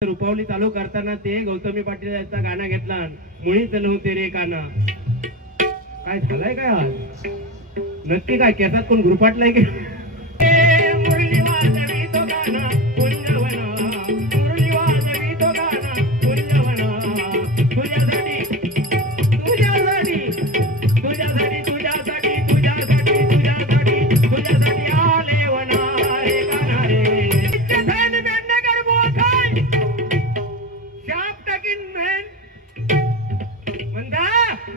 रुपावली चालू करताना ते गौतमी पाटील यांचा गाणं घेतला, मुळीच नव्हते रे काना. काय झालंय काय आज नक्की? काय केसात कोण गुरफाटलाय की? मुरली वाजवी तो गाणं कुंजवना, मुरली वाजवी तो गाणं कुंजवना. तुझ्यासाठी तुझ्यासाठी तुझ्यासाठी तुझ्यासाठी तुझ्यासाठी तुझ्यासाठी तुझ्यासाठी आले वना रे गाणं रे.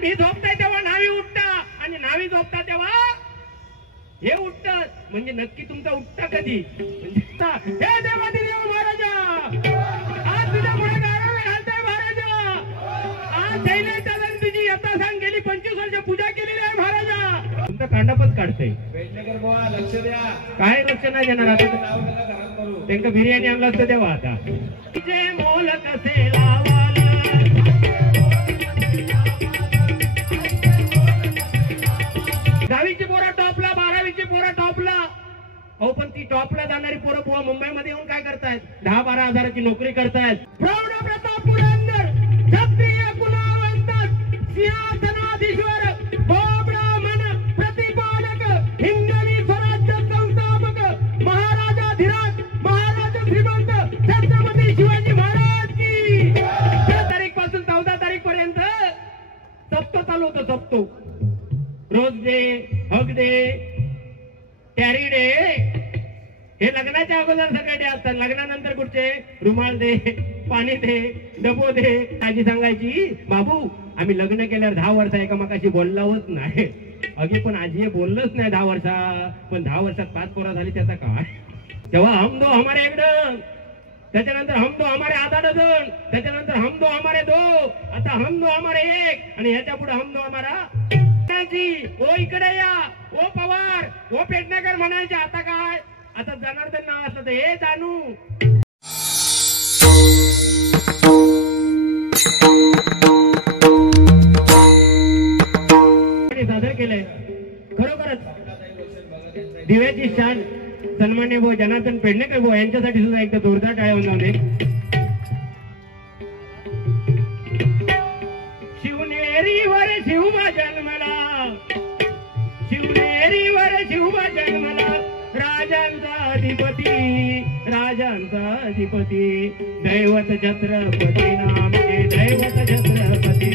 मी झोपताय तेव्हा नावी उठता आणि नावी झोपता तेव्हा हे उठतात. म्हणजे नक्की तुमचा उठता कधी? हे देवादी देव महाराजा, आज तुझ्या पुढे गाणं घालतोय महाराजा. आज शैलेशच्या तुझी यथा सांग गेली 25 वर्ष पूजा केलेली आहे महाराजा. तुमचा कांडापच काढतोय. लक्ष द्या. काय लक्ष नाही देणार? आता त्यांना बिर्याणी आणलं असतं तेव्हा. आता जे मोल कसे लावाल, दहावीची पोरं टॉपला, 12वीची पोरं टॉपला. हो, पण ती टॉपला जाणारी पोरं पोहा मुंबईमध्ये येऊन काय करतायत? 10-12 हजाराची नोकरी करतायत. प्रौढ प्रताप पुरंदर क्षत्रिय कुलावंत सिंहासनाधीश्वर ब्राह्मण प्रतिपालक हिंदवी स्वराज्य संस्थापक महाराजाधिराज महाराज श्रीमंत छत्रपती शिवाजी महाराज की 6 तारीखपासून 14 तारीख पर्यंत सप्तो चालू होतं. सप्तो rose day, hug day, teddy day. हे लग्नाच्या अगोदर सगळे डे असतात. लग्नानंतर कुठचे? रुमाल दे, पाणी दे, डबो दे. आजी सांगायची, बाबू आम्ही लग्न केल्यावर 10 वर्ष एकमेकाशी बोललाच नाही. अगे पण आजी हे बोललंच नाही 10 वर्षात. पण 10 वर्षात 5 पोरं झाली त्याचा काय? तेव्हा हम दो हमारे एक डन, त्याच्यानंतर हम दो हमारे आधा डझन, त्याच्यानंतर हम दो हमारे 2, आता हम दो हमारे 1 आणि ह्याच्या पुढे हम दो हमारा. ओ इकडे या, ओ पवार, ओ पेडणेकर म्हणायचे. आता काय? आता जनार्दन नाव असलं तर हे जानू. सादर केलंय खरोखरच दिव्याची शान सन्मान्य भाऊ जनार्दन पेडणेकर भाऊ यांच्यासाठी सुद्धा एकदा जोरदार टाळ्या वाजवून दे. शिवनेरीवर शिवबा जन्मला, शिवनेरीवर शिवबा जन्मला, राजांचा अधिपती, राजांचा अधिपती, दैवत छत्रपती नामचे दैवत छत्रपती.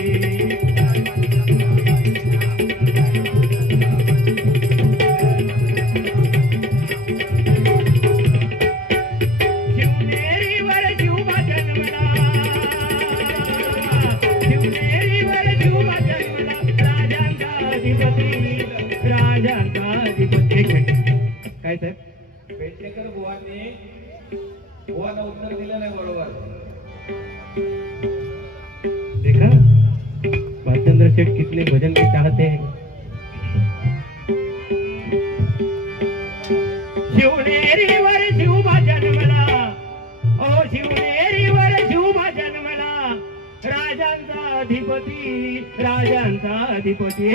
शिवनेरीवर शिवबा जन्मला, शिवनेरीवर शिवबा जन्मला, राजांचा अधिपती, राजांचा अधिपती. काय सर? पेडणेकर बुवांनी बुवाला उत्तर दिलं नाही बरोबर. देखा भालचंद्र शेठ कितने भजन के चाहते हैं. शिवनेरीवर शिवबा जन्मला, ओ शिवनेरीवर शिवबा जन्मला, राजांचा अधिपती, राजांचा अधिपती.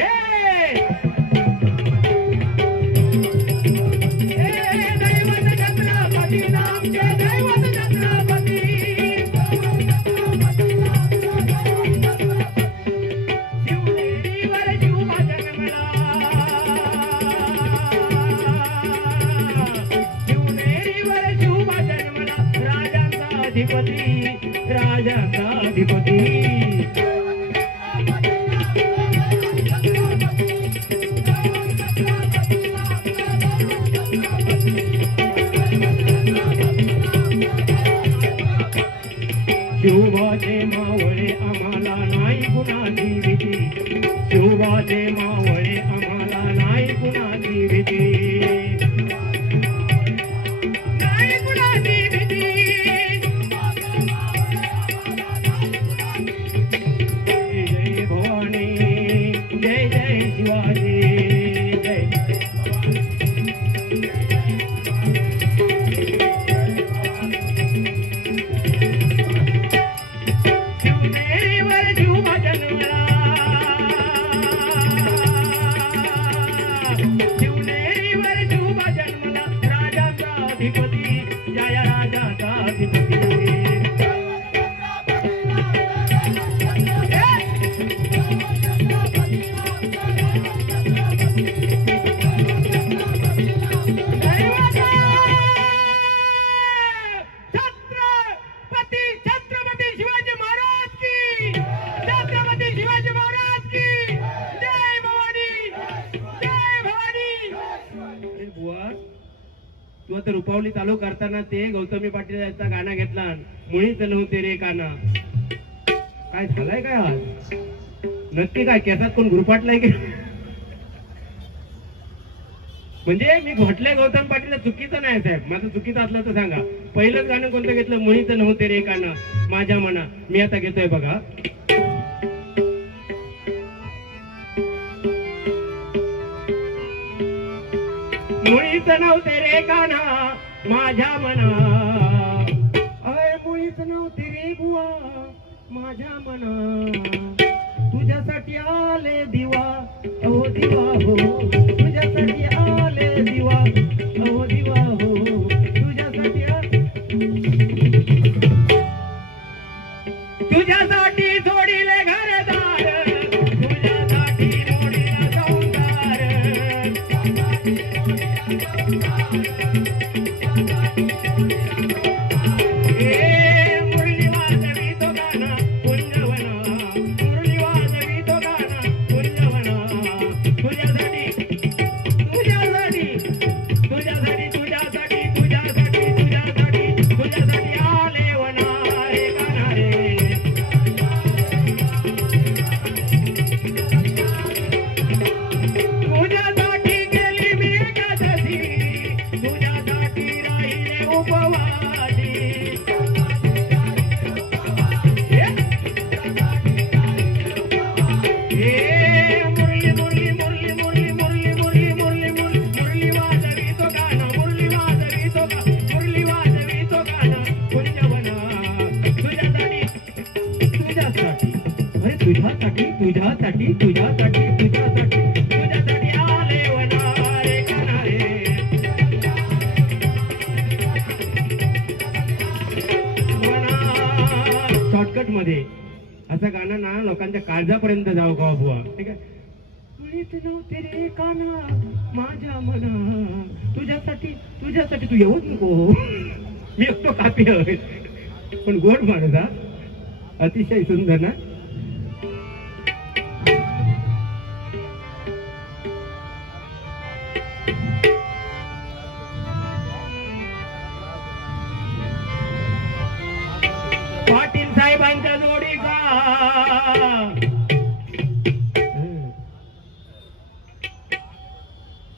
दैवत छत्रपती नामचे दैवत छत्रपती. शिवनेरीवर शिवबा जन्मला, शिवनेरीवर शिवबा जन्मला, राजांचा अधिपती, राजांचा अधिपती. शिवबाचे मावळे आम्हाला नाही कुणाची भीती, शिवबाचे मावळे आम्हाला नाही कुणाची भीती, नाही कुणाची भीती. जय भवानी, जय जय शिवाजी, जय शिवनेरीवर शिवबा जन्मला, शिवनेरीवर तर रुपावली चालू करताना ते गौतमी पाटील यांचा गाणं घेतला, मुळीच नव्हते रे काना. काय झालंय काय आज नक्की? काय केसात कोण गुरफाटलाय की? म्हणजे मी घोटले गौतम पाटील चुकीचं नाही साहेब, माझं चुकीचं असलं तर सांगा. पहिलंच गाणं कोणतं घेतलं? मुळीच नव्हते रे काना माझ्या मना. मी आता घेतोय बघा. मुळीच नव्हते रे काना माझ्या मना, अय मुळीच नव्हते रे बुवा माझ्या मना. तुझ्यासाठी आले दिवा अहो दिवा हो, तुझ्यासाठी आले दिवा अहो दिवा हो, तुझ्यासाठी तुझ्यासाठी सोडिले घरदार, तुझ्यासाठी मोडीला संसार. मुरली वाजवी तो गाणं कुंजवना, मुरली वाजवी तो गाणं कुंजवना. तुझ्यासाठी तुझ्यासाठी तुझ्यासाठी तुझ्यासाठी तुझ्यासाठी तुझ्यासाठी तुझ्यासाठी आले वना रे गाणं रे. तुझ्यासाठी गेली मी एकादशी, तुझ्यासाठी राहिले उपवासी. मुरली मुरली मुरली मुरली मुरली मुरली मुरली मुरली मुरली वाजवी तो गाणं, मुरली वाजवी तो मुरली वाजवी तो गाणं कुंजवना. तुझ्यासाठी तुझ्यासाठी अरे तुझ्यासाठी तुझ्यासाठी तुझ्यासाठी तुझ्यासाठी तुझ्यासाठी आले वना रे गाणं रे. शॉर्टकट मध्ये असं गाणं ना लोकांच्या काळजापर्यंत जाऊ का बुवा, ठीक आहे. मुळीच नव्हते रे काना माझ्या मना, तुझ्यासाठी तुझ्यासाठी. तू येऊच नको, मी एकटो कापी आहे पण गोड माणूस हा, अतिशय सुंदर ना. पाटील साहेबांच्या जोडीचा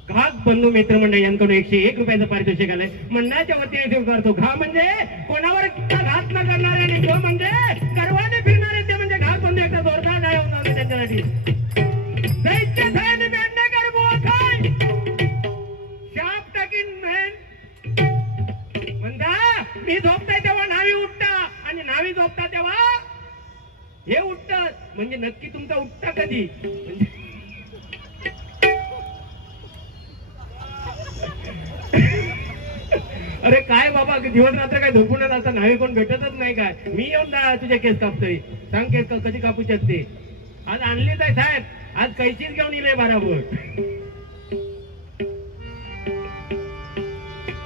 घात बंधू मित्र मंडळ यांकडून 101 रुपयाचं पारितोषिक आलंय. मंडळाच्या वतीने देव करतो. घा म्हणजे कोणावर घात न करणारे आणि जो म्हणजे गर्वाने फिरणारे, ते म्हणजे घात बंधू. एकदा जोरदार डाळ होऊन आले त्यांच्यासाठी. दैत्य सैन्य बेंडेकर बुवा काय शाप टाकीन म्हणता. मी झोपताय तेव्हा नावी उठता आणि नावी झोपता तेव्हा हे उठत. म्हणजे नक्की तुमचा उठता कधी? अरे काय बाबा, दिवस रात्र काय झोपूनच आता नावी कोण भेटतच नाही काय? मी येऊन तुझ्या केस कापतोय. सांग केस कधी कापू शकते? आज आणलीच आहे साहेब, आज कैचीच घेऊन येईल बराबर.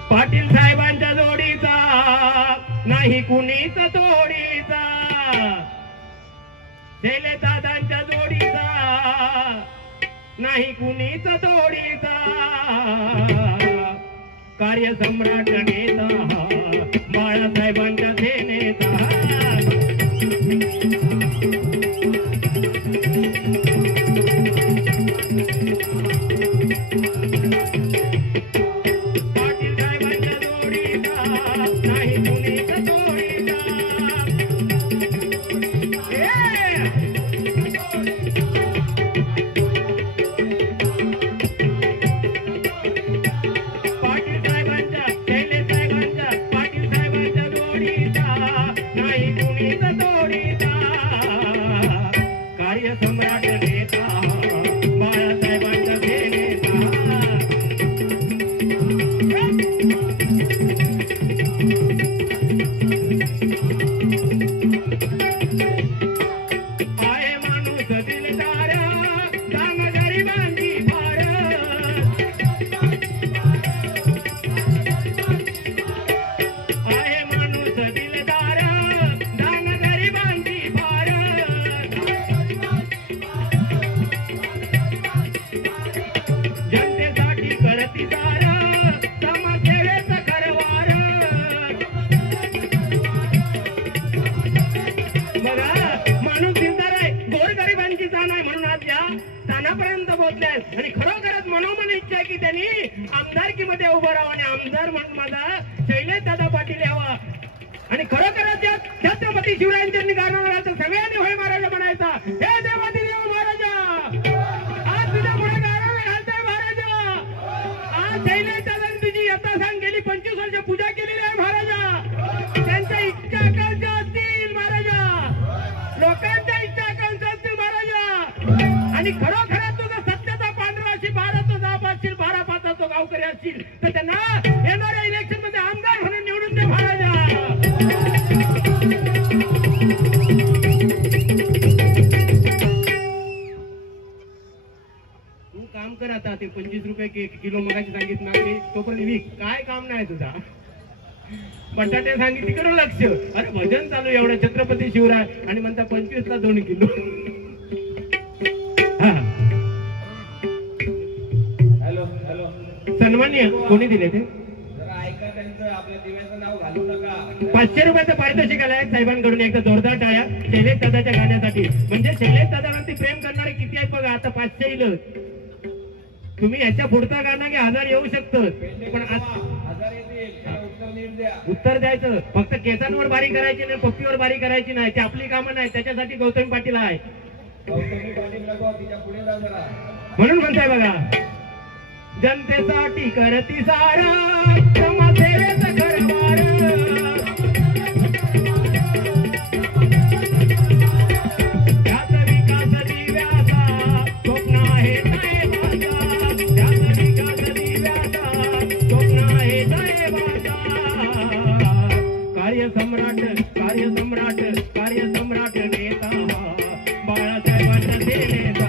पाटील साहेबांच्या जोडीचा नाही कुणीच तोडीचा, शैले दादांच्या जोडीचा नाही कुणीच तोडीचा. कार्यसम्राट नेता बाळासाहेबांच्या सेनेचा. पाटील साहेबांच्या जोडीचा नाही कुणीच तोडीचा. सम्राट नेता बाळासाहेबांच्या सेनेचा. आहे माणूस दिलदार, दान गरिबांची फार. आहे माणूस दिलदार, दान गरिबांची फार. की त्यांनी आमदारकीमध्ये उभं राहावं आणि आमदार म्हणून माझा शैलेश दादा पाटील यावा आणि खरोखरच या छत्रपती शिवरायांच्या गाणं सगळ्यांनी होय महाराजा म्हणायचा. हे देवादी देव महाराजा, आज तुझ्या पुढे गाणं घालताय महाराजा. आज शैलेश दादांनी तुझी यथासांग गेली 25 वर्ष पूजा केलेली आहे महाराजा. त्यांच्या इच्छा आकांक्षा असतील महाराजा, लोकांच्या इच्छा आकांक्षा असतील महाराजा. आणि खरोखर तुझा सत्याचा पांढरा अशी 12 जाप असतील, 12 पाताचा गावकरी असतील तर त्यांना येणाऱ्या इलेक्शन मध्ये आमदार म्हणून निवडून दे महाराजा. तू काम कर आता, ते 25 रुपये किलो मगाशी सांगितलं ना ते तोपर्यंत विक. काय काम नाही तुझा, बटाटे सांगितले तिकडे लक्ष. अरे भजन चालू एवढं छत्रपती शिवराय आणि म्हणता 25 ला 2 किलो. हॅलो हॅलो, सन्मान्य कोणी दिले ते? जरा ऐका त्यांचं, आपल्या दिव्याचं नाव घालू नका. 500 रुपयाचं पारितोषिक आलंय साहेबांकडून. एकदा जोरदार टाळ्या शैलेश दादाच्या गाण्यासाठी. म्हणजे शैलेश दादावरती प्रेम करणारे किती आहेत बघा. आता 500 येईल. तुम्ही याच्या पुढचा गाणं की 1000 येऊ शकतं, पण 1000 येतील, त्याला उत्तर नीट द्या. उत्तर द्यायचं. फक्त केसांवर बारी करायची नाही, पप्पीवर बारी करायची नाही. ती आपली कामं नाही. त्याच्यासाठी गौतमी पाटील आहे. गौतमी पाटील नको, तिच्या पुढे जा जरा. म्हणून म्हणताय बघा, जनतेसाठी करती सारा समाजसेवेचं घरवार. त्यात विकास दिव्याचा स्वप्न आहे साहेबाचा. त्यात विकास दिव्याचा स्वप्न आहे साहेबाचा. कार्यसम्राट कार्यसम्राट कार्यसम्राट नेता बाळासाहेबांचा सेनेचा.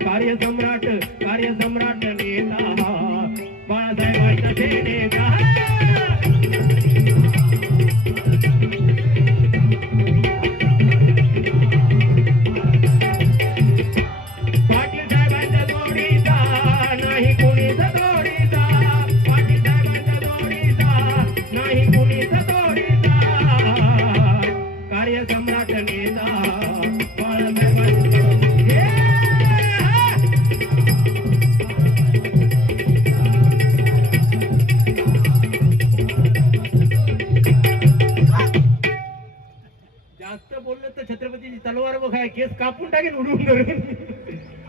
कार्यसम्राट कार्यसम्राट नेता बाळासाहेबांचा सेनेचा. पाटील साहेबांच्या जोडीचा नाही कुणीचा जोडीचा. पाटील साहेबांच्या जोडीचा नाही कुणीचा जोडीचा. कार्यसम्राट नेता बाळासाहेबांचा. जास्त बोललं तर छत्रपतीची तलवार बघा, केस कापून टाकेल उडून करून.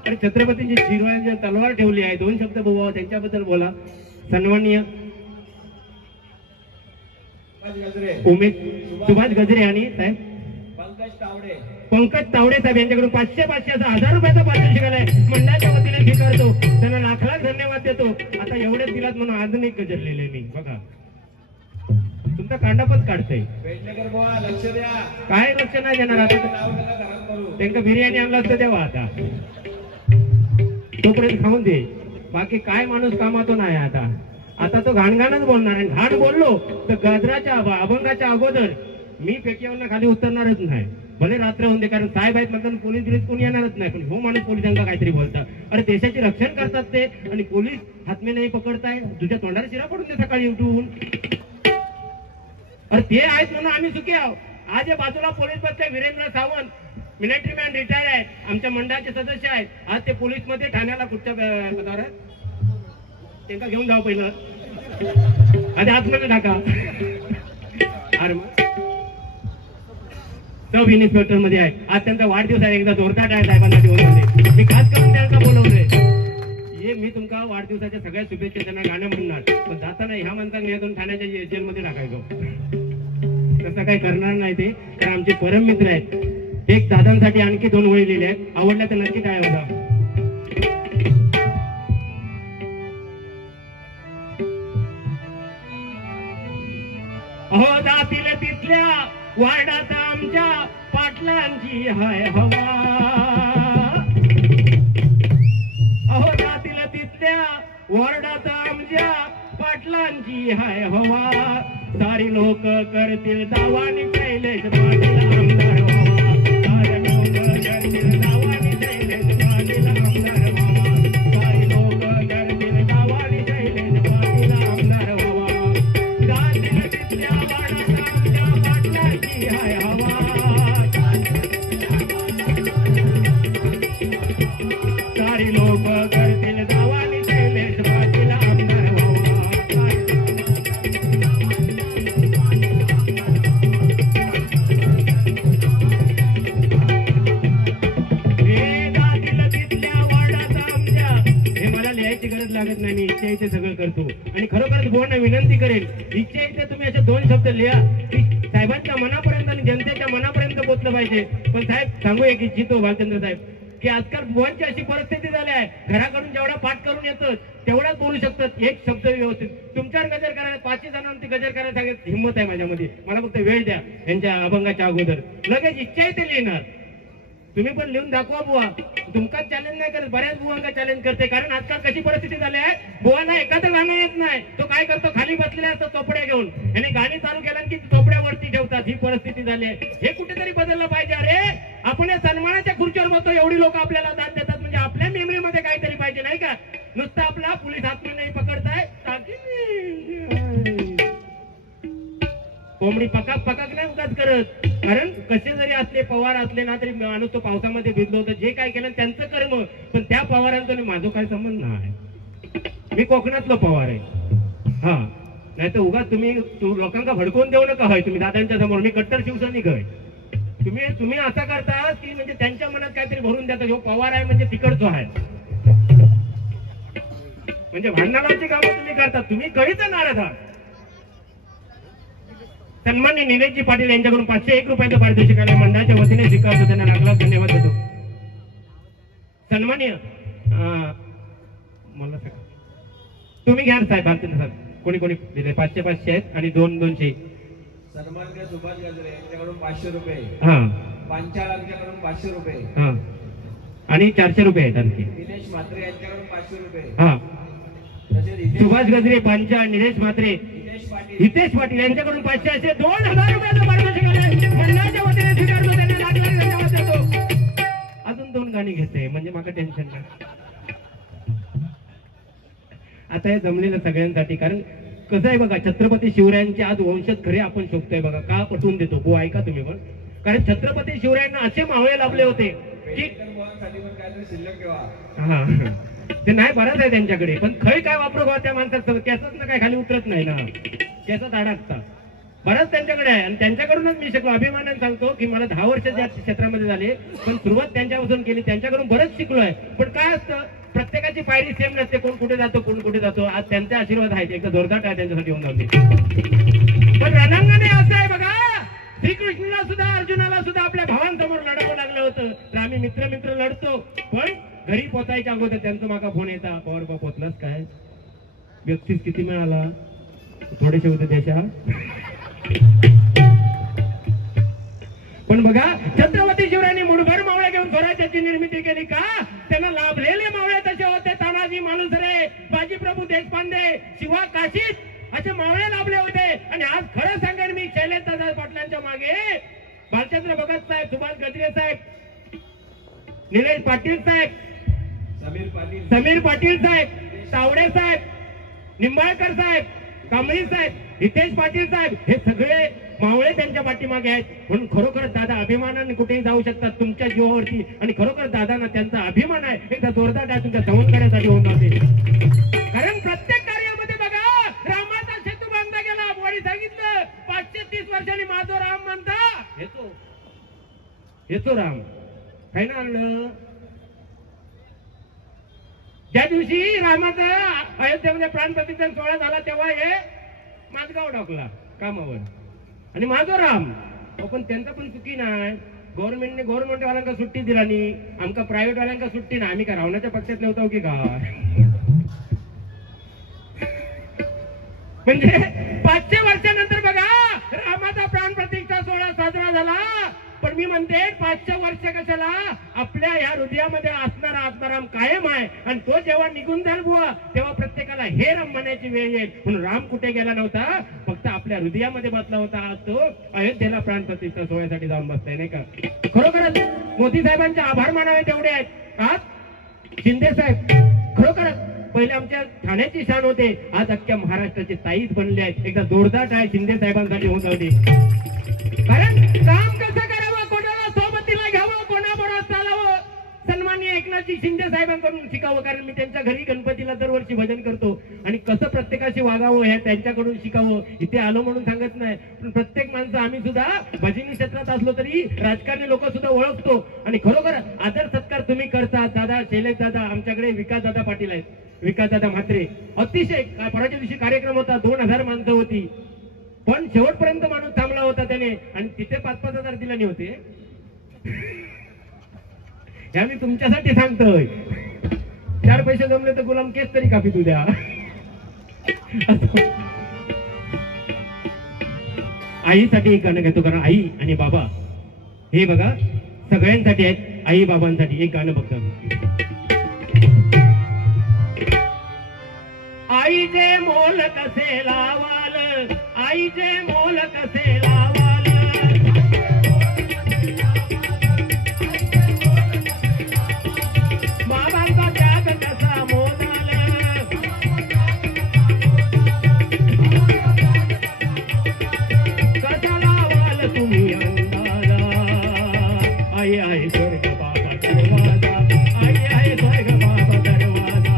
आणि छत्रपतींची शिरवायांची तलवार ठेवली आहे. 2 शब्द बोला, त्यांच्याबद्दल बोला. सन्माननीय उमेश सुभाष गजरे आणि साहेब पंकज तावडे साहेब यांच्याकडून 500 असा 1000 रुपयाचा पारितोषिक आलाय. मंडळाच्या वतीने स्वीकारतो. त्यांना लाख लाख धन्यवाद देतो. आता एवढेच दिलात म्हणून अजून एक गजरलेले मी बघा. तुमचा कांडापच काढतोय. लक्ष द्या. काय लक्ष नाही देणार आता. त्यांना बिर्याणी आणला असतं तेव्हा. आता तोपर्यंत खाऊन दे. बाकी काय माणूस कामातो नाही. आता तो घाणघाणच बोलणार. आणि घाण बोललो तर गजराच्या अभंगाच्या अगोदर मी पेटीवरनं खाली उतरणारच नाही. भले रात्र होऊन दे, कारण साहेब आहेत म्हणतात पोलीस गिरीत कोणी येणारच नाही. पण हो माणूस पोलिसांना काहीतरी बोलतात. अरे देशाचे रक्षण करतात ते, आणि पोलीस हातमे नाही पकडताय. तुझ्या तोंडाला शिरा पडून दे सकाळी उठून. अरे ते आहेत म्हणून आम्ही सुखी आहोत. आज या बाजूला पोलीस बसले Virendra Sawant, military man retire आहेत, आमच्या मंडळाचे सदस्य आहेत. आज ते पोलीस मध्ये ठाण्याला कुठच्या पदावर आहेत, त्यांना घेऊन जाऊ पहिलं. आधी आतमध्ये टाका. अरे सब इन्स्पेक्टर मध्ये आहे. आज त्यांचा वाढदिवस आहे. एकदा जोरदार आहे साहेबांना घेऊन. मी खास करून त्यांना बोलवलंय. हे मी तुमका वाढदिवसाच्या सगळ्या शुभेच्छा त्यांना गाणं म्हणणार. पण जाताना ह्या माणसांना न्यायतून ठाण्याच्या जेलमध्ये टाकायचो. तसं काही करणार नाही ते, कारण आमचे परम मित्र आहेत. एक दादांसाठी आणखी 2 ओळी लिहिले आहेत. आवडल्या तर नक्की काय होता. अहो जातील तिथले तिथल्या वार्डात आमच्या पाटलांची हाय हवा. अहो जातील तिथल्या वार्डात आमच्या पाटलांची हाय हवा. सारी लोक करतील दावानी शैलेश पाटील आमदार व्हावा. सारी लोक करतील दावानी शैलेश पाटील आमदार व्हावा. सारी लोक करतील दावानी शैलेश पाटील आमदार व्हावा. जातील तिथल्या वाड्यात आमच्या पाटलांची हाय हवा. सारी लोक करतील दावानी शैलेश पाटील आमदार व्हावा. गरज लागत नाही. मी इच्छा इथे सगळं करतो आणि खरोखरच बोलणं विनंती करेन. इच्छा इथे तुम्ही असे 2 शब्द लिहा की साहेबांच्या मनापर्यंत आणि जनतेच्या मनापर्यंत पोहोचलं पाहिजे. पण साहेब सांगू एक इच्छितो भालचंद्र साहेब की आजकाल बुवांची अशी परिस्थिती झाली आहे, घराकडून जेवढा पाठ करून येतं तेवढाच बोलू शकतात. एक शब्द व्यवस्थित तुमच्यावर गजर करायला 5 जणांची गजर करायला सांगत हिंमत आहे माझ्यामध्ये. मला फक्त वेळ द्या. यांच्या अभंगाच्या अगोदर लगेच इच्छा इथे लिहिणार. तुम्ही पण लिहून दाखवा बुवा. तुमकाच चॅलेंज नाही करत, बऱ्याच बुवांना चॅलेंज करते. कारण आजकाल कशी परिस्थिती झाली आहे, बुवांना एखादं गाणं येत नाही. तो काय करतो, खाली बसलेला असतो चोपड्या घेऊन आणि गाणी चालू केलं की चोपड्यावरती ठेवतात. ही परिस्थिती झाली आहे. हे कुठेतरी बदललं पाहिजे. अरे आपण या सन्मानाच्या खुर्चीवर बसतो, एवढी लोक आपल्याला दान देतात म्हणजे आपल्या मेमरीमध्ये काहीतरी पाहिजे नाही का. नुसतं आपला पोलीस हातून नाही पकडताय कोंबडी पकाक पकाक नाही उगाच करत. कारण कसे जरी असले पवार असले ना तरी माणूस तो पावसामध्ये भिजलो होतं. जे काय केलं त्यांचं कर्म, पण त्या पवारांचा माझा काय संबंध नाही. मी कोकणातलो पवार आहे. हा नाही तर उगाच तुम्ही लोकांना भडकवून देऊ नका. होय तुम्ही दादांच्या समोर मी कट्टर शिवसैनिक आहे. तुम्ही असा करता की म्हणजे त्यांच्या मनात काहीतरी भरून देता. जो पवार आहे म्हणजे तिकडचो आहे म्हणजे भांडणाची कामं तुम्ही करता. तुम्ही कळीच नाराज आहात. सन्मान्य निलेशजी पाटील यांच्याकडून 501 रुपयाचं पारितोषिक आलं. मंडळाच्या वतीने स्वीकारतो. त्यांना लाख धन्यवाद देतो. सन्मान्य मला तुम्ही घ्या साहेब. भालचंद्र साहेब कोणी कोणी दिले 500 आहेत आणि 200. सन्माननीय सुभाष गजरे यांच्याकडून 500 रुपये. हा पांचाळ यांच्याकडून 500 रुपये. हा आणि 400 रुपये आहेत आणखी. दिनेश म्हात्रे यांच्याकडून 500 रुपये. हा तसेच सुभाष गजरे, पांचाळ, निलेश म्हात्रे, हितेश पाटील यांच्याकडून 500 असे 2000 रुपयाचं पारितोषिक आले. मंडळाच्या वतीने स्वीकारतो. त्यांना लाख धन्यवाद देतो. अजून 2 गाणी घेते म्हणजे मला टेन्शन नाही. आता हे जमलेलं सगळ्यांसाठी. कारण कसं आहे बघा, छत्रपती शिवरायांचे आज वंशज खरे आपण शोधतोय बघा. का पटवून देतो हो ऐका तुम्ही पण. कारण छत्रपती शिवरायांना असे मावळे लाभले होते की शिल्लक ठेवा. हा ते नाही बरंच आहे त्यांच्याकडे. पण खय काय वापरू बा त्या माणसात केसच ना काय खाली उतरत नाही ना. केसात अडकतात. बरंच त्यांच्याकडे आहे आणि त्यांच्याकडूनच मी शिकलो. अभिमानाने सांगतो की मला 10 वर्ष त्या क्षेत्रामध्ये झाले पण सुरुवात त्यांच्यापासून केली. त्यांच्याकडून बरंच शिकलोय. पण काय असतं प्रत्येकाची पायरी सेम नसते. कोण कुठे जातो कोण कुठे जातो. आज त्यांचे आशीर्वाद आहेत. एकदा जोरदार काय त्यांच्यासाठी होऊन जाते. पण रणांगणे असं आहे बघा, श्रीकृष्णाला सुद्धा अर्जुनाला सुद्धा आपल्या भावांसमोर लढावं लागलं होतं. तर आम्ही मित्र लढतो. पण घरी पोचायच्या अगोदर त्यांचा मागा फोन येता, पवार बा पोचलाच काय, व्यक्तीच किती मिळाला, थोडेसे होते देशा. पण बघा छत्रपती शिवरायांनी मुठभर मावळे घेऊन स्वराज्याची निर्मिती केली का. त्यांना लाभलेले मावळे तसे होते. तानाजी मालुसरे, बाजीप्रभू देशपांडे, शिवा काशीद असे मावळे लाभले होते. आणि आज खरं सांगेन मी शैलेशदादा पाटलांच्या मागे भालचंद्र भगत साहेब, सुभाष गजरे साहेब, निलेश पाटील साहेब, समीर पाटील साहेब, तावडे साहेब, निंबाळकर साहेब, कांबळी साहेब, हितेश पाटील साहेब हे सगळे मावळे त्यांच्या पाठीमागे आहेत. म्हणून खरोखर दादा अभिमानाने कुठेही जाऊ शकतात तुमच्या जीवावरती. आणि खरोखर दादांना त्यांचा अभिमान आहे. एकदा जोरदार डाय तुमच्या संवत्सरासाठी होऊन जाते. कारण प्रत्येक कार्यामध्ये बघा रामाचा सेतू बांधला गेला. बुवानी सांगितलं 530 वर्षांनी माझो राम म्हणता येतो राम. काय ना आणलं ज्या दिवशी रामाचा अयोध्येमध्ये प्राणप्रतिष्ठा सोहळा झाला तेव्हा हे माझगाव टाकला कामावर आणि माझो राम. पण त्यांचा पण चुकी नाही. गव्हर्नमेंट वाल्यांका सुट्टी दिला नाही. आमका प्रायव्हेट वाल्यांका सुट्टी नाही. आम्ही काय रावणाच्या पक्षातले होतो की काय. म्हणजे 500 वर्षानंतर बघा रामाचा प्राणप्रतिष्ठा साजरा झाला, पण मी म्हणते 500 वर्ष कशाला, आपल्या या हृदयामध्ये असणारा आत्माराम कायम आहे. आणि तो जेव्हा निघून जाईल बुवा, तेव्हा प्रत्येकाला हे राम म्हणायची वेळ येईल. म्हणून राम कुठे गेला नव्हता, फक्त आपल्या हृदयामध्ये बसला होता. आज तो अयोध्येला प्राण प्रतिष्ठा सोहळ्यासाठी जाऊन बसलाय, नाही का. खरोखरच मोदी साहेबांचे आभार मानावे तेवढे आहेत. आज शिंदे साहेब खरोखरच पहिले आमच्या ठाण्याची शान होते, आज अख्ख्या महाराष्ट्राचे ताईच बनले आहेत. एकदा जोरदार टाळ्या शिंदे साहेबांसाठी होत होती. कारण काम कसं करावं, कोणाला सोबतीला घ्यावं, कोणाबरोबर चालावं, सन्माननीय एकनाथजी शिंदे साहेबांकडून शिकावं. कारण मी त्यांच्या घरी गणपतीला दरवर्षी भजन करतो आणि कसं प्रत्येकाशी वागावं हे त्यांच्याकडून शिकावं. इथे आलो म्हणून सांगत नाही, पण प्रत्येक माणसं आम्ही सुद्धा भजनी क्षेत्रात असलो तरी राजकारणी लोक सुद्धा ओळखतो. आणि खरोखर आदर सत्कार तुम्ही करता. दादा शैलेश दादा, आमच्याकडे विकास दादा पाटील आहेत, विकास दादा म्हात्रे, अतिशय परवाच्या दिवशी कार्यक्रम होता, 2000 माणसं होती, पण शेवटपर्यंत माणूस थांबला होता त्याने. आणि तिथे 5-5 हजार दिला नाही होते. हे मी तुमच्यासाठी सांगतोय. 4 पैसे जमले तर गुलाम केस तरी कापी तू द्या. आईसाठी एक गाणं घेतो, कारण आई आणि बाबा हे बघा सगळ्यांसाठी आहेत. आई बाबांसाठी एक गाणं बघतो. आईचे मोल कसे लावाल, आईचे मोल कसे लावाल, बाबांचा त्याग कसा मोजाल, कसा लावाल तुम्ही अंदाजा. आई आहे स्वर्ग बाबा दरवाजा, आई आहे स्वर्ग बाबा दरवाजा.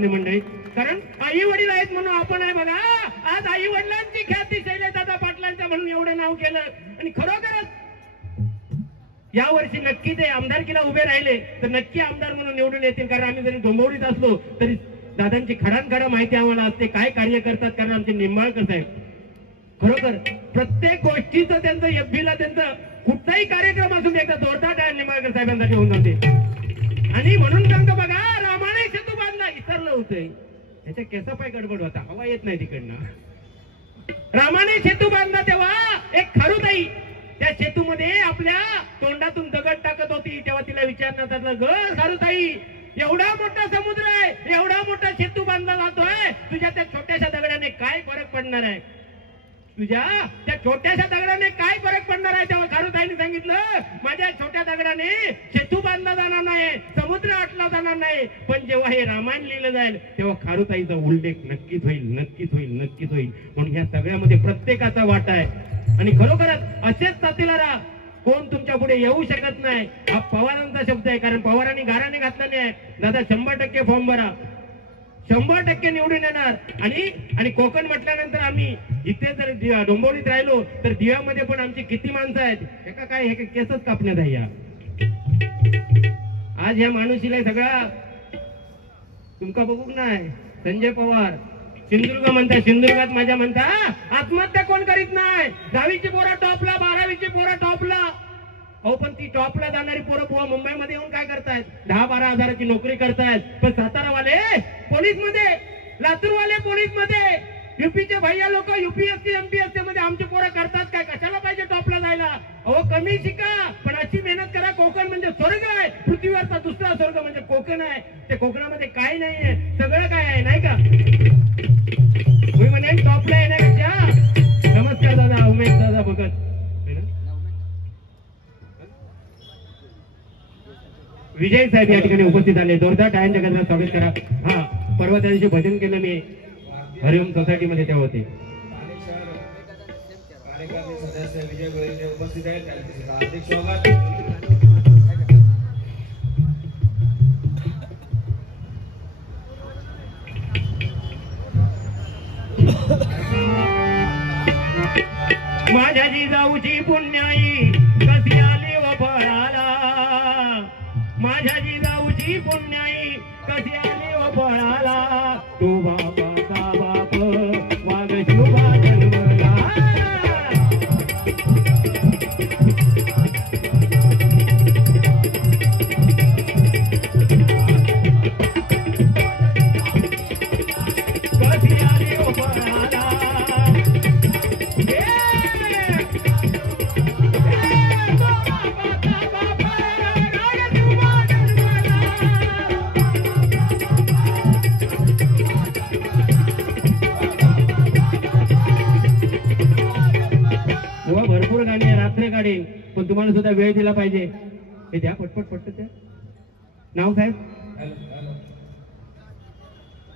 मंडळी, कारण आई वडील आहेत म्हणून आपण आहे बघा. आज आई वडिलांची ख्याती शैलेश दादा पाटलांच्या म्हणून एवढं नाव केलं. आणि खरोखरच या वर्षी नक्की ते आमदारकीला उभे राहिले तर नक्की आमदार म्हणून निवडून येतील. कारण आम्ही जरी डोंबिवलीत असलो तरी दादांची खडानखडा माहिती आम्हाला असते, काय कार्य करतात. कारण आमचे निंबाळकर साहेब खरोखर प्रत्येक गोष्टीचं त्यांचं एफबीला त्यांचं कुठलाही कार्यक्रम असून एकदा जोरदार टाळ्या निंबाळकर साहेबांसाठी होऊन जाते. आणि म्हणून सांगतो बघा, रामाने सेतू बांधला, विसरलं होतंय, त्याच्या केसापाय गडबड होता, हवा येत नाही तिकडनं. रामाने सेतू बांधला तेव्हा एक खारुताई त्या सेतूमध्ये आपल्या तोंडातून दगड टाकत होती. तेव्हा तिला विचारण्यात आलं, ग खारुताई, एवढा मोठा समुद्र आहे, एवढा मोठा सेतू बांधला जातोय, तुझ्या त्या छोट्याशा दगडाने काय फरक पडणार आहे, तुझ्या त्या छोट्याशा दगडाने काय फरक पडणार आहे. तेव्हा खारुताईने सांगितलं, माझ्या छोट्या दगडाने सेतू बांधला जाणार नाही, समुद्र आटला जाणार नाही, पण जेव्हा हे रामायण लिहिलं जाईल तेव्हा खारुताईचा उल्लेख नक्कीच होईल, नक्कीच होईल, नक्कीच होईल. म्हणून ह्या सगळ्यामध्ये प्रत्येकाचा वाटा आहे. आणि खरोखरच असेच साथीदार कोण तुमच्या पुढे येऊ शकत नाही. हा पवारांचा शब्द आहे, कारण पवारांनी गाराने घातला नाही. दादा 100% फॉर्म भरा, 100% निवडून येणार. आणि कोकण म्हटल्यानंतर आम्ही इथे जर डोंबिवलीत राहिलो तर दिव्यामध्ये पण आमची किती माणसं आहेत, एका काय हे केसच कापण्यात आहे. आज ह्या माणुसीला सगळा तुमका बघू नाही. संजय पवार सिंधुदुर्ग म्हणता, सिंधुदुर्गात माझ्या म्हणता आत्महत्या कोण करीत नाही. 10वीची पोरं टॉपला, 12वीची पोरं टॉपला. अहो पण ती टॉपला जाणारी पोरं बुवा मुंबईमध्ये येऊन काय करतायत, 10-12 हजाराची नोकरी करतायत. पण सातारावाले पोलीस मध्ये, लातूरवाले पोलीस मध्ये, युपीचे भैया लोक UPSC MPSC मध्ये आमचे पोरं करतात काय. कशाला पाहिजे टॉपला जायला. अहो कमी शिका पण अशी मेहनत करा. कोकण म्हणजे स्वर्ग आहे, पृथ्वीवरचा दुसरा स्वर्ग म्हणजे कोकण आहे. ते कोकणामध्ये काय नाहीये, सगळं काय आहे, नाही का. मी म्हणे टॉपला येण्यापेक्षा. नमस्कार दादा, उमेश दादा भगत, विजय साहेब या ठिकाणी उपस्थित झाले. जोरदार टाळ्यांच्या गजरात स्वागत करा. हा परवा त्या दिवशी भजन केलं मी हरिओम सोसायटी मध्ये, ते होते. कार्यकारिणी सदस्य विजय गोयल उपस्थित आहेत, त्यांचे हार्दिक स्वागत. माझ्या जिजाऊची पुण्याई कशी आली व फळाला, माझ्या जिजाऊची पुण्याई कशी आली व फळाला, तो बापाचा बाप वाघ शुभा जन्मला. कशी आली व फळाला. भरपूर गाणी आहे, रात्र काढेन, पण तुम्हाला सुद्धा वेळ दिला पाहिजे. हे द्या पटपट पटपट द्या. नाव साहेब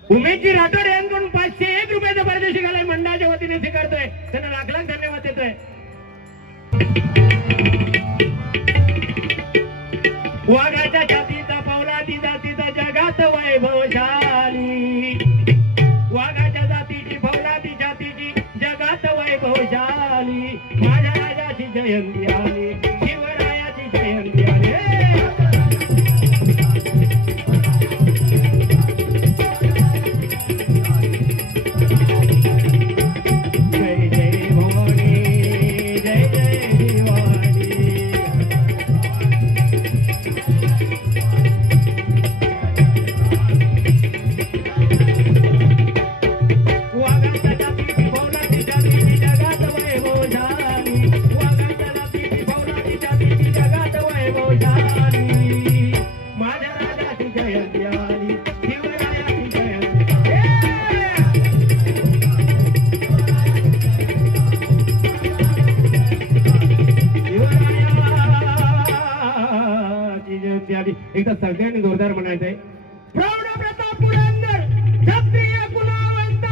उमेशजी राठोड यांकडून 501 रुपयाचा पारितोषिक आलाय, मंडळाच्या वतीने स्वीकारतोय. त्यांना लाख लाख धन्यवाद देतोय. वाघाच्या छातीचा पौलादी जातीचा जगात वैभवशाली, वाघाच्या जातीची पौलादी जातीची जगात वैभवशाली. माझ्या राजाची जयंती आली, शिवरायाची जयंती आली. जय जय भवानी, जय जय दिवाणी. वाघाच्या जातीची पौलादी जातीची जगात वैभवशाली, वाघाच्या जातीची पौलादी जातीची जगात वैभवशाली. माझ्या राजाची जयंती आली, शिवरायाची जयंती. शिवरायाची जयंती आली. एकदा सगळ्यांनी जोरदार म्हणायचंय. प्रौढ प्रताप पुरंदर क्षत्रिय कुलावंत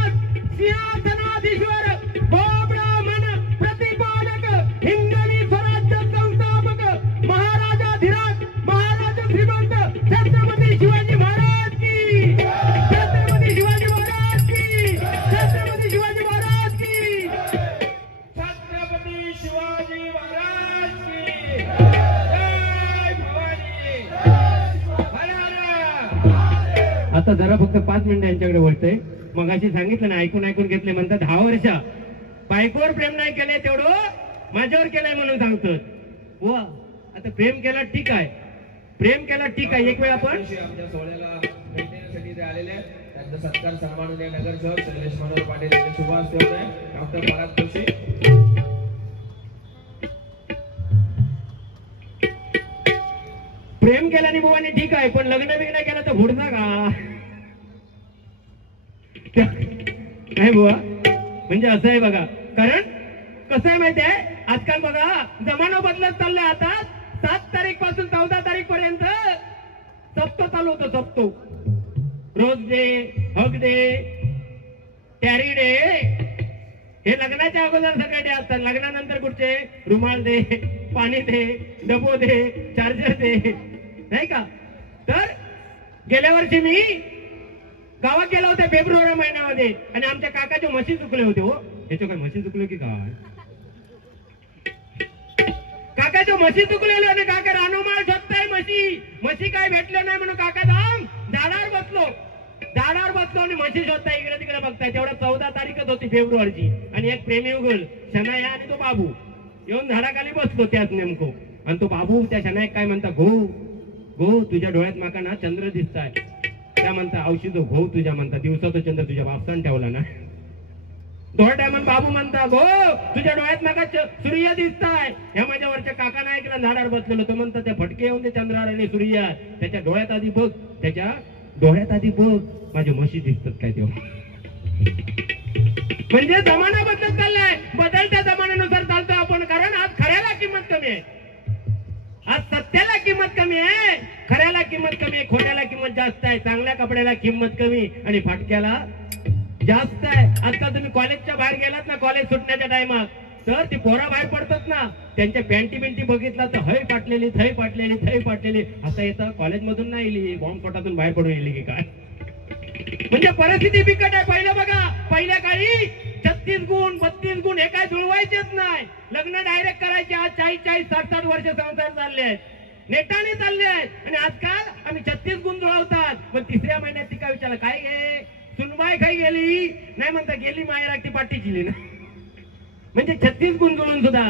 सिंहासनाधीश्वर ब्राह्मण प्रतिपालक हिंगणी स्वराज्य संस्थापक महाराजाधिराज महाराज श्रीमंत छत्रपती शिवाजी महाराज की, छत्रपती शिवाजी महाराज की, छत्रपती शिवाजी महाराज की, छत्रपती शिवाजी महाराज की जय भवानी. हर हर. आता जरा फक्त 5 मिनिटं यांच्याकडे बोलतोय. मगाशी सांगितलं ना, ऐकून ऐकून घेतले म्हणतात 10 वर्ष बायकोवर प्रेम नाही केले, तेवढं माझ्यावर केलंय म्हणून सांगतो. वा आता प्रेम केला ठीक आहे, प्रेम केला ठीक आहे. एक वेळ आपण आमच्या सोहळ्याला भेट देण्यासाठी ते आलेले आहेत. त्यांचा सत्कार सन्माननीय नगरसेवक शैलेश मनोहर पाटील यांचे शुभ हस्ते होत आहे. डॉक्टर पराग जोशी. प्रेम केल्याने बुवाने ठीक आहे, पण लग्न बिग्न केलं तर फुडता का नाही बुवा. म्हणजे असं आहे बघा, कारण कसं आहे माहिती आहे, आजकाल बघा जमाना बदलत चाललाय. आता 7 तारीख पासून 14 तारीख पर्यंत सप्तो चालू होतो. सप्तो rose day, hug day, teddy day, हे लग्नाच्या अगोदर सगळे डे असतात. लग्नानंतर कुठचे रुमाल दे, पाणी दे, डबो दे, चार्जर दे, नाही का. तर गेल्या वर्षी मी गावात गेला होता फेब्रुवारी महिन्यामध्ये, आणि आमच्या काकाचे म्हशी चुकले होते. हो याच्या काय म्हशी चुकले की काय, काकाच्या म्हशी चुकलेले आणि काका रानोमाळ शोधताय म्हशी काय भेटले नाही म्हणून काका जाम झाडावर बसलो आणि म्हशी शोधताय, इकडे तिकडे बघताय. तेवढा 14 तारीखच होती फेब्रुवारीची, आणि एक प्रेमी उगल शनाया आणि तो बाबू येऊन झाडाखाली बसलो त्यात नेमको. आणि तो बाबू त्या शनायक काय म्हणता, घो घो तुझ्या डोळ्यात माका ना चंद्र दिसताय. त्या म्हणता औषध घो तुझ्या, म्हणता दिवसाचा चंद्र तुझ्या बापसान ठेवला ना. दोन टायमान बाबू म्हणता, घो तुझ्या डोळ्यात माका सूर्य दिसताय. ह्या माझ्या वरच्या काका नायकला झाडावर बसलेलो. तो म्हणता त्या फटके येऊन ते चंद्रावर आणि सूर्य त्याच्या डोळ्यात आधी बघ, त्याच्या डोळ्यात आधी बघ माझ्या म्हशी दिसतात काय तेव्हा. म्हणजे जमाना बदलत चाललाय, बदलत्या जमान्यानुसार चालतो आपण. कारण आज खऱ्याला किंमत कमी आहे, आज सत्याला किंमत कमी आहे, खऱ्याला किंमत कमी आहे, खोट्याला किंमत जास्त आहे, चांगल्या कपड्याला किंमत कमी आणि फाटक्याला जास्त आहे. आजकाल तुम्ही कॉलेजच्या बाहेर गेलात ना, कॉलेज सुटण्याच्या टायमात, तर ती पोरा बाहेर पडतात ना, त्यांच्या पॅन्टी बिंटी बघितला तर हय पाटलेली, थय पाटलेली, थय पाटलेली असं येतं. कॉलेजमधून नाही इली, बॉम्बस्फोटातून बाहेर पडून येली की काय. म्हणजे परिस्थिती बिकट आहे. पहिलं बघा, पहिल्या काळी 36 गुण 32 गुण हे काय जुळवायचेच नाही. लग्न डायरेक्ट करायचे. आज 40 60 वर्ष संसार चालले आहेत, नेटाने चालले आहेत. आणि आजकाल आम्ही 36 गुण जुळवतात. पण तिसऱ्या महिन्यात ती काय विचारलं, काय गे सुनबाई काही गेली नाही म्हणता, गेली माया ती पाठीची ना. म्हणजे 36 गुण जुळून सुद्धा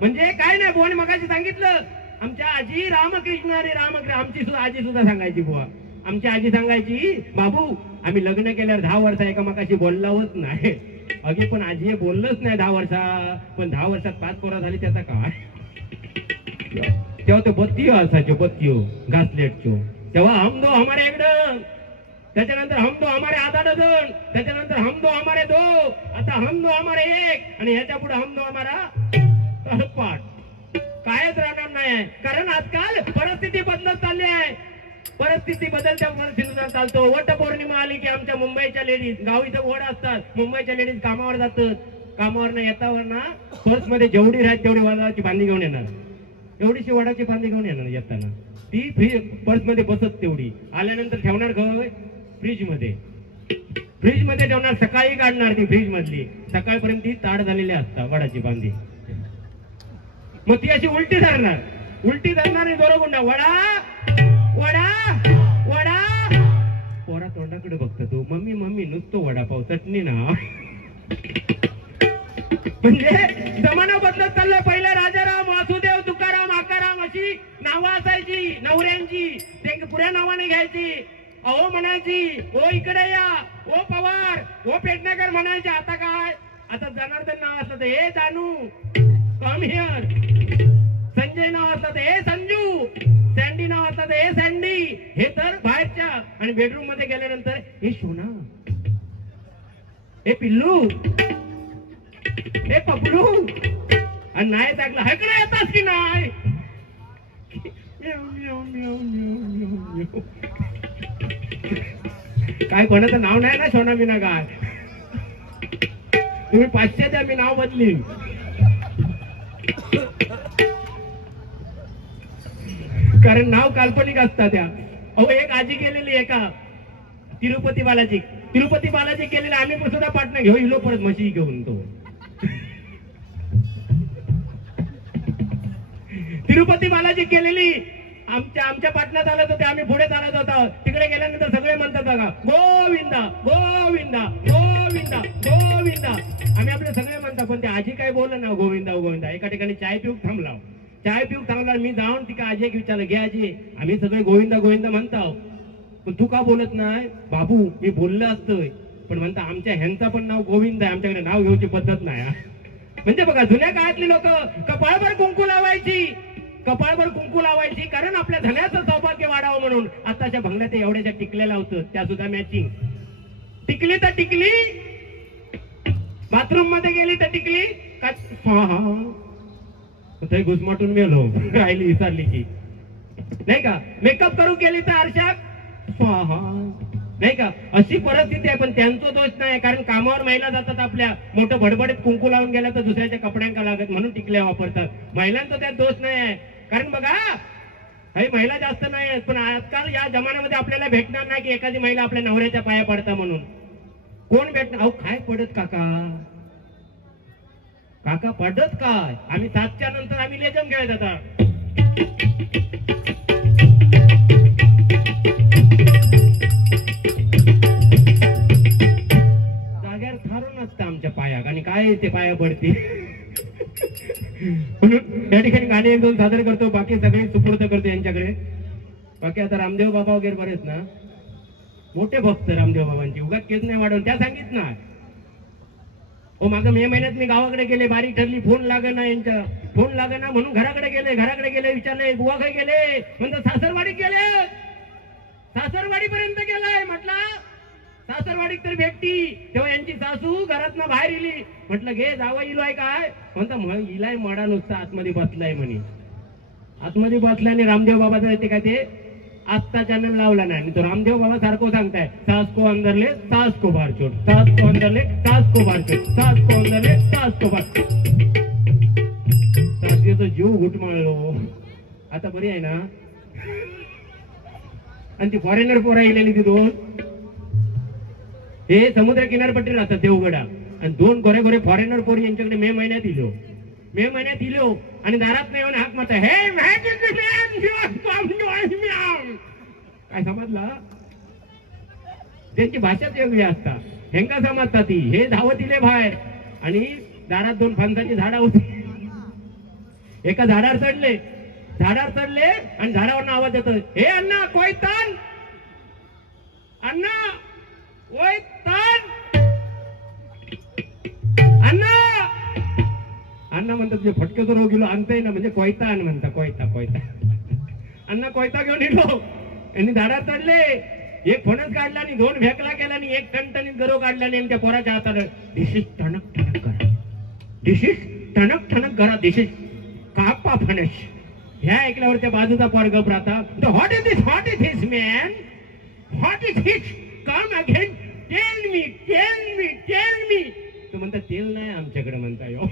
म्हणजे काय नाही. बुवाने मगाशी सांगितलं, आमच्या आजी रामकृष्ण अरे रामकृष्ण. आमची सुद्धा आजी सुद्धा सांगायची, बुवा आमची आजी सांगायची, बाबू आम्ही लग्न केल्यावर 10 वर्ष एकामेकाशी बोललावच नाही. अगे पण आजी बोललंच नाही 10 वर्षा. पण 10 वर्षात 5 पोरं झाली त्याचा काय. तेव्हा ते बत्तीओ असायचो, बत्तीओ घासलेटचो. तेव्हा हम दो हमारे एकदम, त्याच्यानंतर हम दो हमारे आधा डझन, त्याच्यानंतर हम दो हमारे 2, आता हम दो हमारे 1, आणि ह्याच्या पुढे हम दो हमारा तळपाट. कायच राहणार नाही. कारण आजकाल परिस्थिती बदलत चालली आहे. परिस्थिती बदलत्या परिस्थितीनुसार चालतो. वट पौर्णिमा आली की आमच्या मुंबईच्या लेडीज, गाव इथं वड असतात, मुंबईच्या लेडीज कामावर जातात. कामावर ना येतावर ना पर्स मध्ये जेवढी राहत तेवढी वडाची फांदी घेऊन येणार. एवढीशी वडाची फांदी घेऊन येणार येताना. ती पर्स मध्ये बसत तेवढी. आल्यानंतर ठेवणार खय फ्रीज मध्ये. फ्रीज मध्ये ठेवणार. सकाळी काढणार ती फ्रीज मधली. सकाळपर्यंत ती ताड झालेली असतात वडाची फांदी. मग ती अशी उलटी धरणार. उलटी धरणार आणि दोरगुंडा वडा वडा वडा. पोरा तोंडाकडे बघतो तो, मम्मी मम्मी नुसतो वडापाव चटणी ना. म्हणजे जमाना बदलत चाललाय. पहिला राजाराम वासुदेव तुकाराम आकाराम अशी नावं असायची नवऱ्यांची. ते पुऱ्या नावाने घ्यायची. अहो म्हणायची, ओ इकडे या, ओ पवार, ओ पेडणेकर म्हणायचे. आता काय, आता जनार्दन नाव असलं तर हे जानू कम हिअर. संजय नाव असलं तर हे संजू. सँडी नाव असलं तर हे सँडी. हे तर बाहेरच्या. आणि बेडरूम मध्ये गेल्यानंतर हे सोना, हे पिल्लू, हे पपलू. आणि नाही ऐकलं हकडे येतात की नाही. काय कोणाचं नाव नाही ना सोना बिना काय. तुम्ही 500 द्या, मी नाव बदलीन. कारण नाव काल्पनिक असतात त्या. अहो एक आजी गेलेली एका तिरुपती बालाजी. तिरुपती बालाजी गेलेले आम्ही पण सुद्धा पाटणा घेऊ इलो परत म्हशी घेऊन. तो तिरुपती बालाजी केलेली आमच्या पाटण्यात आलं तर ते आम्ही पुढे चालत होतो. तिकडे गेल्यानंतर सगळे म्हणतात बघा गोविंदा गोविंदा गोविंदा गोविंदा. आम्ही आपले सगळे म्हणतात. पण ते आजी काय बोललं ना गोविंदा गोविंदा. एका ठिकाणी चाय पिऊक थांबला. चाय पिऊक थांबला. मी जाऊन ती आजी एक विचारलं, घे आजी आम्ही सगळे गोविंदा गोविंदा म्हणतो, पण तू का बोलत नाही. बाबू मी बोललं असतोय, पण म्हणता आमच्या ह्यांचा पण नाव गोविंद आहे, आमच्याकडे नाव घेऊची पद्धत नाही. म्हणजे बघा जुन्या काळातली लोक कपाळभर कुंकू लावायची. कपाळभर कुंकू लावायची कारण आपल्या धन्याचं सौभाग्य वाढावं म्हणून. आताच्या भंगल्यात एवढ्याच्या टिकल्या लावतात, त्या सुद्धा मॅचिंग. टिकली तर टिकली, बाथरूम मध्ये गेली तर टिकली का घुसमाटून मेलो राहिली विसरली की नाही का. मेकअप करू केली तर आरशात नाही का. अशी परिस्थिती आहे. पण त्यांचा दोष नाही, कारण कामावर महिला जातात आपल्या, मोठं भडबडीत कुंकू लावून गेल्या तर दुसऱ्याच्या कपड्यांका लागत म्हणून टिकल्या वापरतात. महिलांचा त्यात दोष नाही आहे. कारण बघा काही महिला जास्त नाही आहेत, पण आजकाल या जमान्यामध्ये आपल्याला भेटणार नाही की एखादी महिला आपल्या नवऱ्याच्या पाया पडता म्हणून. कोण भेटणार. अहो काय पडत काका, काका पडत काय. आम्ही 7च्या नंतर आम्ही लेजम खेळत आता. जाग्यावर थारून असतं आमच्या पायाक आणि काय ते पाया पडते. म्हणून त्या ठिकाणी गाणी 1-2 सादर करतो, बाकी सगळे सुपूर्द करतो यांच्याकडे. बाकी आता रामदेव बाबा वगैरे बरेच ना मोठे भक्त रामदेव बाबांची. उगाच केस नाही वाढवून त्या सांगित ना. हो मागं मे महिन्यात मी गावाकडे गेले, बारीक ठरली, फोन लागेना यांच्या, फोन लागेना म्हणून घराकडे गेले. विचारले बुवा काय गेले, म्हणतो सासरवाडीत गेले. सासरवाडी पर्यंत गेलाय. म्हटलं सासरवाडीत तरी भेटती. तेव्हा यांची सासू घरात ना बाहेर इली. म्हटलं घे जावा इलोय काय. म्हणता इलाय मडा नुसता आतमध्ये बसलाय म्हणे. आतमध्ये बसलाय आणि रामदेव बाबाचा ते काय ते आस्था चॅनल लावला नाही. तो रामदेव बाबा सारखं सांगताय सास को अंदरले सास को बाहर छोड़, सास को अंदरले सास को बाहर छोड़, सास को अंदरले सास को बाहर. सासरीचा जीव घुटमाळलो. आता बरी आहे ना. आणि ती फॉरेनर पोरं येलेली ती 2 हे समुद्र किनारपट्टी राहतात देवगडा. आणि 2 गोरे गोरे फॉरेनर पोरी यांच्याकडे मे महिन्यात इलो आणि दारात नाही येऊन हाक मारता हे काय समजलं त्यांची भाषाच वेगळी असता हेंका समजता ती हे धावत इले बाहेर आणि दारात 2 फणसाची झाडं होती एका झाडावर चढले आणि झाडावर आवाज येतो हे अण्णा कोयतान अण्णा म्हणतात जे फटके रोग गेलो आणताय ना म्हणजे कोयता आण म्हणता कोयता अण्णा कोयता घेऊन येलो यांनी झाडावर चढले एक फणस काढला आणि 2 भेकला केला आणि 1 टणटणीत गरो काढला आणि त्या पोराच्या हाताला डिशीस टणक करा डिशीस कापा फणस ह्या ऐकल्यावर त्या बाजूचा पोर गप राहता what is this man what is this come again tell me तो म्हणता तेल नाही आमच्याकडे म्हणता यो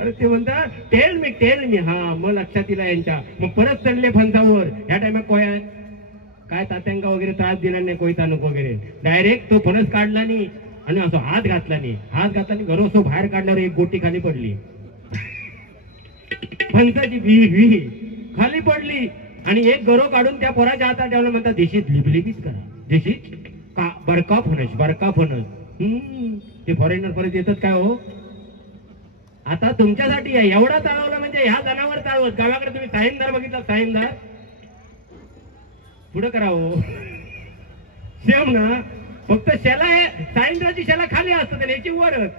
अरे ते म्हणता टेल मी हा मग लक्षात दिला यांच्या मग परत चढले फणसावर ह्या टायमात काय तात्यांका वगैरे त्रास दिला नाही कोयतानक वगैरे डायरेक्ट तो फणस काढला नाही आणि असं हात घातला नाही घरोसो बाहेर काढल्यावर 1 गोटी खाली पडली फणसाची विही खाली पडली आणि 1 गरो काढून त्या पोराच्या हातात ठेवलं म्हणतात देशीत लिबलिबीच करा देशीत का बरका फणस ते फॉरेनर परत येतात काय हो आता तुमच्यासाठी आहे एवढा चालवलं म्हणजे ह्या जनावर चालवत गावाकडे तुम्ही साहिंदार बघितला साहिंदार पुढं करावं सेम ना फक्त शेला साहिंदाची शेला खाली असतं त्याला याची वरच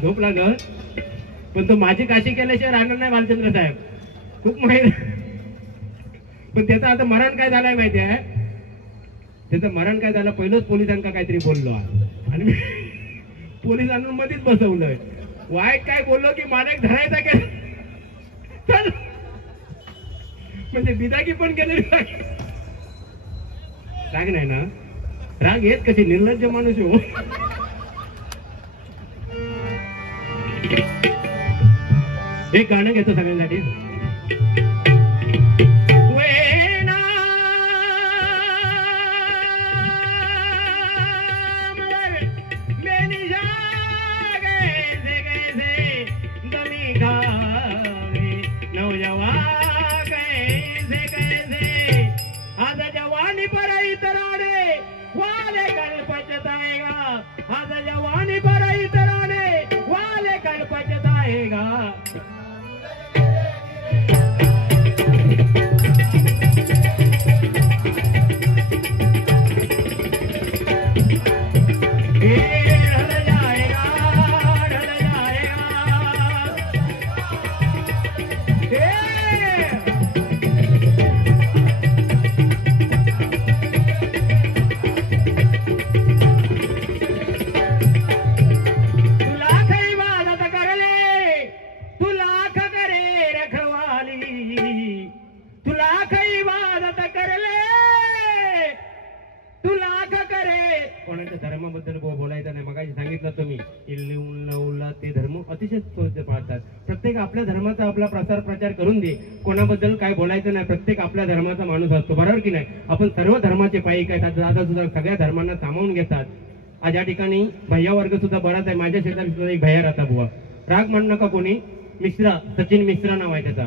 झोपला ग पण तो माझी काशी केल्याशिवाय राहणार नाही बालचंद्र साहेब खूप माहिती पण त्याचं आता मरण काय झालंय माहिती आहे त्याचं मरण काय झालं पहिलंच पोलिसांना काहीतरी बोललो आणि पोलिसांना मध्येच बसवलंय वाईट काय बोललो की माणक धरायचा के म्हणजे बिदागी पण केली राग नाही ना राग येत कशी निर्लज्ज माणूस हो एक गाणं घेतो सगळ्यांसाठी आज जवानी पर इतराने वाले कल पछताएगा आज जवानी पर इतराने वाले कल पछताएगा प्रत्येक आपल्या धर्माचा आपला प्रसार प्रचार करून दे कोणाबद्दल काय बोलायचं नाही प्रत्येक आपल्या धर्माचा माणूस असतो बरोबर की नाही आपण सर्व धर्माचे पाईक आहेत दादा सुद्धा सगळ्या धर्मांना सामावून घेतात आज या ठिकाणी भैया वर्ग सुद्धा बराच आहे माझ्या शेजारी सुद्धा एक भैया राहता बुवा राग म्हणू नका कोणी मिश्रा सचिन मिश्रा नाव आहे त्याचा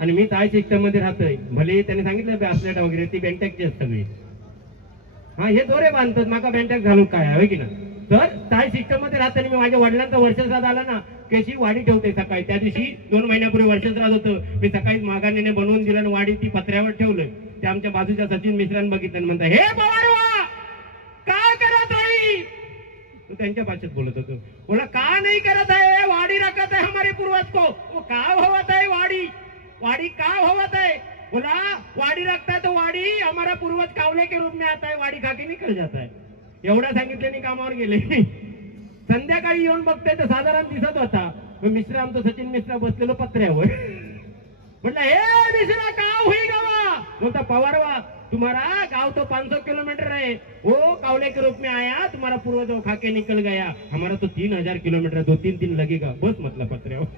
आणि मी ताय शिक्षणामध्ये राहतोय भले त्याने सांगितलं ब्रेसलेट वगैरे ती बँटॅकची असतं मी हा हे दोरे बांधतात माका बँटॅक घालून काय आहे की ना तर ताय सिस्टम मध्ये राहताना मी माझ्या वडिलांचा वर्षश्राद्ध आला ना त्याची वाडी ठेवते सकाळी त्या दिवशी 2 महिन्यापूर्वी वर्षश्राद्ध होतं मी सकाळी मागाने बनवून दिलं आणि वाडी ती पत्र्यावर ठेवलं ते आमच्या बाजूच्या सचिन मिश्रांनी बघितलं म्हणता हे पवारवा काय करत आहे तो त्यांच्या भाषेत बोलत होतो बोला का नाही करत है वाड़ी रखत है हमारे पूर्वज को वो का होवत है वाड़ी का होवत है बोला वाड़ी रखता है तो वाड़ी हमारा पूर्वज कावले के रूप में आता है वाड़ी खा के निकल जाता है एवढा सांगितल्याने कामावर गेले संध्याकाळी येऊन बघते तर साधारण दिसत होता मिश्रा आमचं सचिन मिश्रा बसलेलो पत्र्यावर म्हटलं हे मिश्रा का हुई गावा बोलता पवारवा तुम्हारा गांव तो 500 किलोमीटर है वो कावले के रूप में आया तुम्हारा पूर्वज खा के निकल गया हमारा तो 3000 किलोमीटर 2-3 दिन लगेगा बस मतलब पत्र्यावर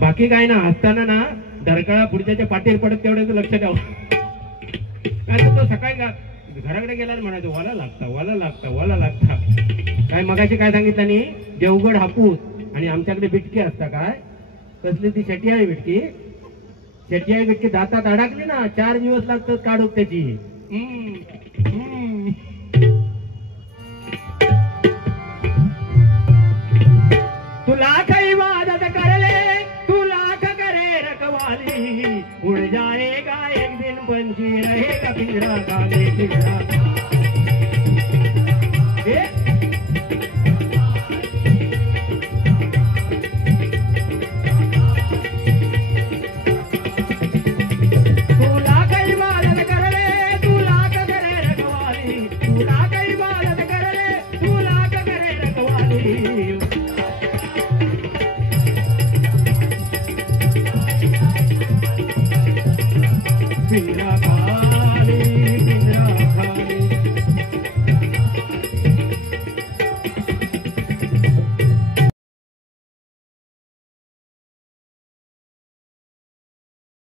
बाकी काय ना, हसताना ना धरकळा पुढच्याच्या पाठीवर पडत तेवढ्याचं लक्ष ठेवा. काय तर तो सकाळी घराकडे गेला म्हणायचं वाला लागता. काय मगाशी काय सांगितलं नी, देवगड हापूस आणि आमच्याकडे बिटकी असता. काय कसली ती शेटियाळी बिटकी दातात अडकली ना 4 दिवस लागतात काढूक त्याची. तुला काही वादत करले, तू लाख करे रखवाली, उड़ जाएगा एक दिन पंछी, रहेगा पिंजरा खाली पिंजरा. तुला काही वादत करले, तू लाख करे रखवाली, तुला काही वादत करले, तू लाख करे रखवाली. पिंजरा